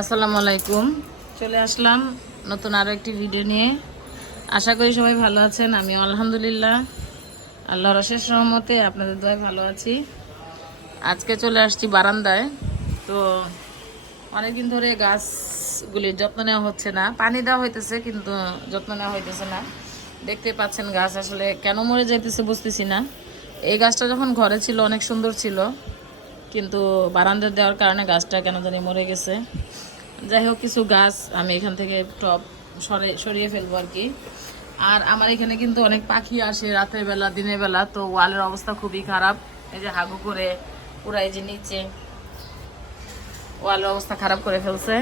আসসালামু আলাইকুম। চলে আসলাম নতুন আরও একটি ভিডিও নিয়ে। আশা করি সবাই ভালো আছেন আমি আলহামদুলিল্লাহ। আল্লাহর অশেষ রহমতে আপনাদের দয় ভালো আছি। আজকে চলে আসছি বারান্দায়। তো অনেকদিন ধরে গাছগুলির যত্ন নেওয়া হচ্ছে না। পানি দেওয়া হইতেছে, কিন্তু যত্ন নেওয়া হইতেছে না। দেখতে পাচ্ছেন গাছ আসলে কেন মরে যাইতেছে বুঝতেছি না। এই গাছটা যখন ঘরে ছিল, অনেক সুন্দর ছিল। কিন্তু বারান্দা দেওয়ার কারণে গাছটা কেন জানি মরে গেছে। যাই হোক, কিছু গাছ আমি এখান থেকে টপ সরে, সরিয়ে ফেলব আর কি। আর আমার এখানে কিন্তু অনেক পাখি আসে রাতের বেলা, দিনের বেলা, তো ওয়ালের অবস্থা খুবই খারাপ। এই যে হাগু করে পুরা এই যে নিচে, ওয়ালের অবস্থা খারাপ করে ফেলছে।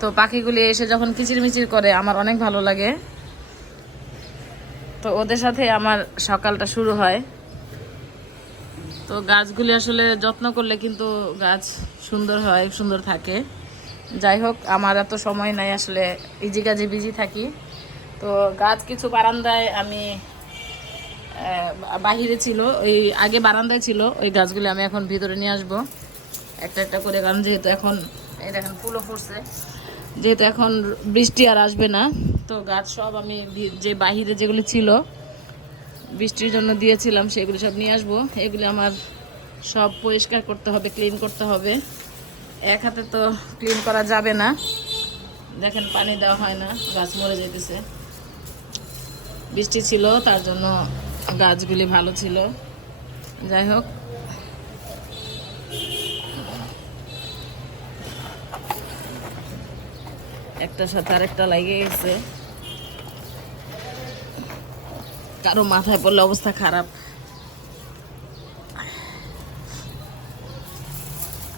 তো পাখিগুলি এসে যখন কিচিরমিচির করে, আমার অনেক ভালো লাগে। তো ওদের সাথে আমার সকালটা শুরু হয়। তো গাছগুলি আসলে যত্ন করলে কিন্তু গাছ সুন্দর হয়, সুন্দর থাকে। যাই হোক, আমার এত সময় নাই আসলে ইজি কাজে বিজি থাকি। তো গাছ কিছু বারান্দায় আমি বাহিরে ছিল, ওই আগে বারান্দায় ছিল, ওই গাছগুলি আমি এখন ভিতরে নিয়ে আসব। একটা একটা করে, কারণ যেহেতু এখন, এই দেখেন ফুলও ফুটছে। যেহেতু এখন বৃষ্টি আর আসবে না, তো গাছ সব আমি যে বাহিরে যেগুলি ছিল বৃষ্টির জন্য দিয়েছিলাম, সেগুলি সব নিয়ে আসব। এগুলি আমার সব পরিষ্কার করতে হবে, ক্লিন করতে হবে। এক হাতে তো ক্লিন করা যাবে না। দেখেন, পানি দেওয়া হয় না, গাছ মরে যেতেছে বৃষ্টি ছিল, তার জন্য গাছগুলি ভালো ছিল। যাই হোক। একটার সাথে আরেকটা লাগে গেছে। কারও মাথায় পড়লে অবস্থা খারাপ।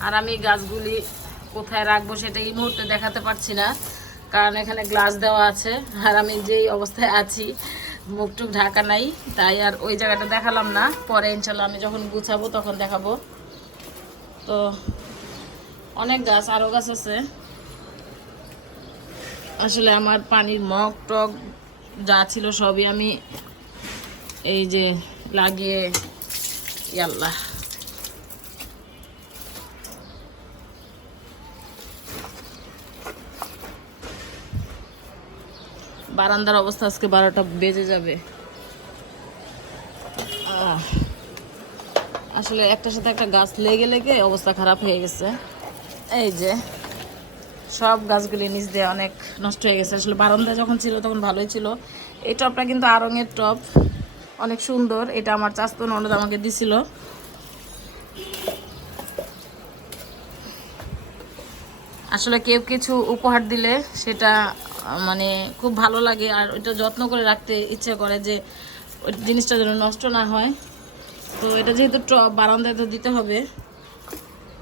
আর আমি গাছগুলি কোথায় রাখব সেটা এই মুহূর্তে দেখাতে পারছি না, কারণ এখানে গ্লাস দেওয়া আছে। আর আমি যেই অবস্থায় আছি মুখ টুক ঢাকা নাই, তাই আর ওই জায়গাটা দেখালাম না। পরে ইনশাল্লাহ আমি যখন গুছাবো তখন দেখাবো। তো অনেক গাছ আরও গাছ আছে। আসলে আমার পানির মগ টক যা ছিল সবই আমি এই যে লাগিয়ে ইয়াল্লাহ বারান্দার অবস্থা আজকে বারোটা বেজে যাবে। আসলে একটার সাথে একটা গাছ লেগে লেগে অবস্থা খারাপ হয়ে গেছে। এই যে সব গাছগুলি নিচ দিয়ে অনেক নষ্ট হয়ে গেছে। আসলে বারান্দায় যখন ছিল তখন ভালোই ছিল। এই টপটা কিন্তু আরঙের টপ। অনেক সুন্দর। এটা আমার চাস্তো ননদ আমাকে দিছিল। আসলে কেউ কিছু উপহার দিলে সেটা মানে খুব ভালো লাগে আর ওইটা যত্ন করে রাখতে ইচ্ছে করে যে ওই জিনিসটা যেন নষ্ট না হয়। তো এটা যেহেতু টপ বারান্দায় তো দিতে হবে।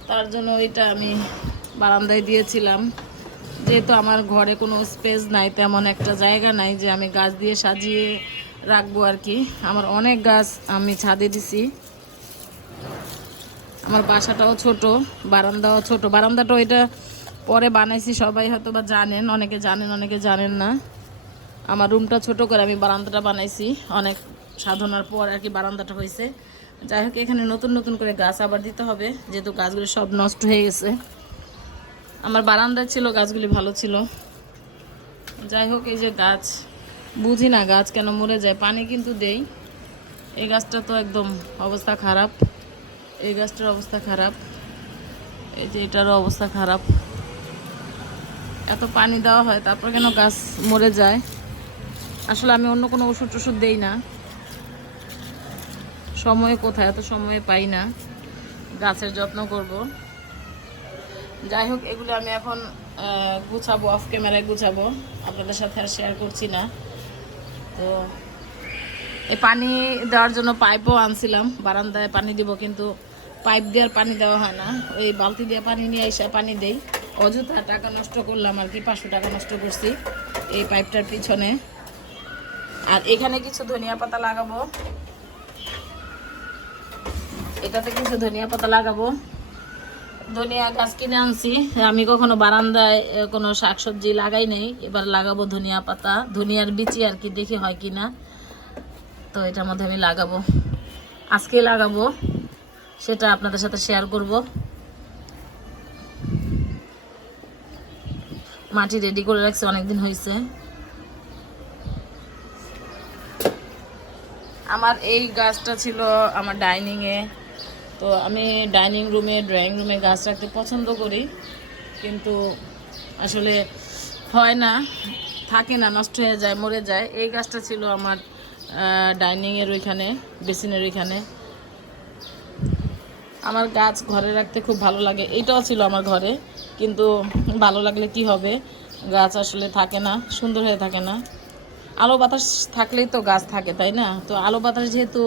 তার জন্য এটা আমি বারান্দায় দিয়েছিলাম। যেহেতু আমার ঘরে কোনো স্পেস নাই, তেমন একটা জায়গা নাই যে আমি গাছ দিয়ে সাজিয়ে রাখব আর কি। আমার অনেক গাছ আমি ছাদে দিছি। আমার বাসাটাও ছোট, বারান্দাও ছোট। বারান্দাটাও এটা পরে বানাইছি, সবাই হয়তো বা জানেন, অনেকে জানেন অনেকে জানেন না। আমার রুমটা ছোট করে আমি বারান্দাটা বানাইছি। অনেক সাধনার পর আর কি বারান্দাটা হয়েছে যাই হোক, এখানে নতুন নতুন করে গাছ আবার দিতে হবে, যেহেতু গাছগুলি সব নষ্ট হয়ে গেছে। আমার বারান্দায় ছিল, গাছগুলি ভালো ছিল। যাই হোক, এই যে গাছ। বুঝি না গাছ কেন মরে যায়, পানি কিন্তু দেই। এই গাছটা তো একদম অবস্থা খারাপ। এই গাছটার অবস্থা খারাপ। এই যে এটারও অবস্থা খারাপ। এত পানি দেওয়া হয়, তারপর কেন গাছ মরে যায়? আসলে আমি অন্য কোনো ওষুধ টষুধ দেই না। সময় কোথায়? এত সময় পাই না। গাছের যত্ন করব। যাই হোক, এগুলো আমি এখন গুছাবো অফ ক্যামেরায় গুছাবো। আপনাদের সাথে আর শেয়ার করছি না। তো এই পানি দেওয়ার জন্য পাইপও আনছিলাম, বারান্দায় পানি দিব কিন্তু পাইপ দেওয়ার পানি দেওয়া হয় না। ওই বালতি দিয়ে পানি নিয়ে এসে পানি দেই। অযথা টাকা নষ্ট করলাম আর কি, পাঁচশো টাকা নষ্ট করছি এই পাইপটার পিছনে। আর এখানে কিছু ধনিয়া পাতা লাগাবো। এটাতে কিছু ধনিয়া পাতা লাগাবো। ধনিয়া গাছ কিনে আনছি। আমি কখনো বারান্দায় কোনো শাকসবজি লাগাই নাই। এবার লাগাবো ধনিয়া পাতা। ধনিয়ার বিচি আর কি দেখি হয় কি না তো এটার মধ্যে আমি লাগাবো। আজকে লাগাবো। সেটা আপনাদের সাথে শেয়ার করব। মাটি রেডি করে রাখছে, অনেকদিন হয়েছে আমার এই গাছটা ছিল আমার ডাইনিংয়ে তো আমি ডাইনিং রুমে, ড্রয়িং রুমে গাছ রাখতে পছন্দ করি, কিন্তু আসলে হয় না, থাকে না, নষ্ট হয়ে যায়, মরে যায়। এই গাছটা ছিল আমার ডাইনিংয়ের ওইখানে, বেসিনের ওইখানে। আমার গাছ ঘরে রাখতে খুব ভালো লাগে, এটাও ছিল আমার ঘরে, কিন্তু ভালো লাগলে কি হবে? গাছ আসলে থাকে না, সুন্দর হয়ে থাকে না। আলো বাতাস থাকলেই তো গাছ থাকে, তাই না? তো আলো বাতাস যেহেতু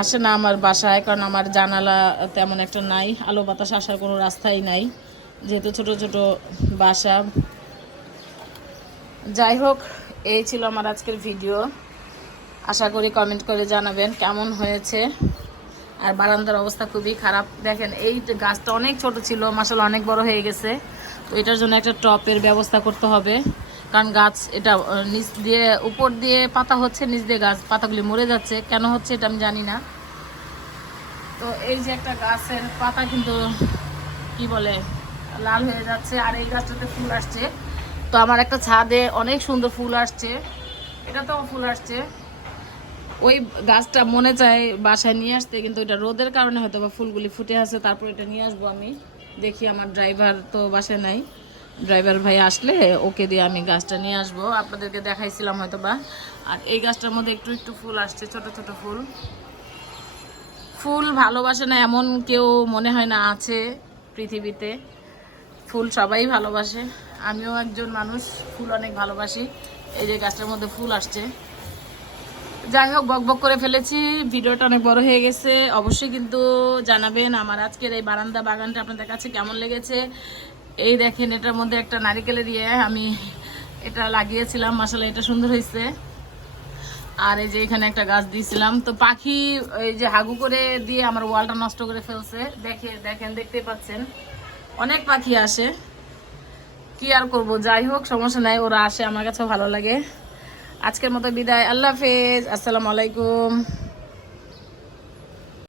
আসে না আমার বাসায়, কারণ আমার জানালা তেমন একটা নাই, আলো বাতাস আসার কোনো রাস্তাই নাই, যেহেতু ছোট ছোট বাসা। যাই হোক, এই ছিল আমার আজকের ভিডিও। আশা করি কমেন্ট করে জানাবেন কেমন হয়েছে। আর বারান্দার অবস্থা খুবই খারাপ। দেখেন, এই গাছটা অনেক ছোট ছিল মাসাল অনেক বড় হয়ে গেছে। তো এটার জন্য একটা টপের ব্যবস্থা করতে হবে। কারণ গাছ এটা নিচ দিয়ে, উপর দিয়ে পাতা হচ্ছে, নিচ দিয়ে গাছ, পাতাগুলি মরে যাচ্ছে। কেন হচ্ছে এটা আমি জানি না। তো এই যে একটা গাছের পাতা কিন্তু, কি বলে, লাল হয়ে যাচ্ছে, আর এই গাছটাতে ফুল আসছে। তো আমার একটা ছাদে অনেক সুন্দর ফুল আসছে। এটা তো ফুল আসছে। ওই গাছটা মনে চায় বাসায় নিয়ে আসতে, কিন্তু এটা রোদের কারণে হয়তো বা ফুলগুলি ফুটে আছে, তারপর এটা নিয়ে আসব আমি। দেখি আমার ড্রাইভার তো বাসায় নাই। ড্রাইভার ভাই আসলে ওকে দিয়ে আমি গাছটা নিয়ে আসব। আপনাদেরকে দেখাইছিলাম হয়তো বা আর এই গাছটার মধ্যে একটু একটু ফুল আসছে, ছোট ছোট ফুল। ফুল ভালোবাসে না, এমন কেউ মনে হয় না আছে পৃথিবীতে। ফুল সবাই ভালোবাসে। আমিও একজন মানুষ, ফুল অনেক ভালোবাসি। এই যে গাছটার মধ্যে ফুল আসছে। যাই হোক, বক বক করে ফেলেছি। ভিডিওটা অনেক বড় হয়ে গেছে। অবশ্যই কিন্তু জানাবেন আমার আজকের এই বারান্দা বাগানটা আপনাদের কাছে কেমন লেগেছে। এই দেখেন, এটার মধ্যে একটা নারিকেলের দিয়ে আমি এটা লাগিয়েছিলাম মাসালা এটা সুন্দর হয়েছে। আর এই যে এখানে একটা গাছ দিয়েছিলাম। তো পাখি এই যে হাগু করে দিয়ে আমার ওয়ালটা নষ্ট করে ফেলছে। দেখে, দেখেন, দেখতে পাচ্ছেন, অনেক পাখি আসে। কি আর করব, যাই হোক, সমস্যা নাই, ওরা আসে, আমার কাছে ভালো লাগে। আজকের মতো বিদায়, আল্লাহ হাফেজ, আসসালামু আলাইকুম।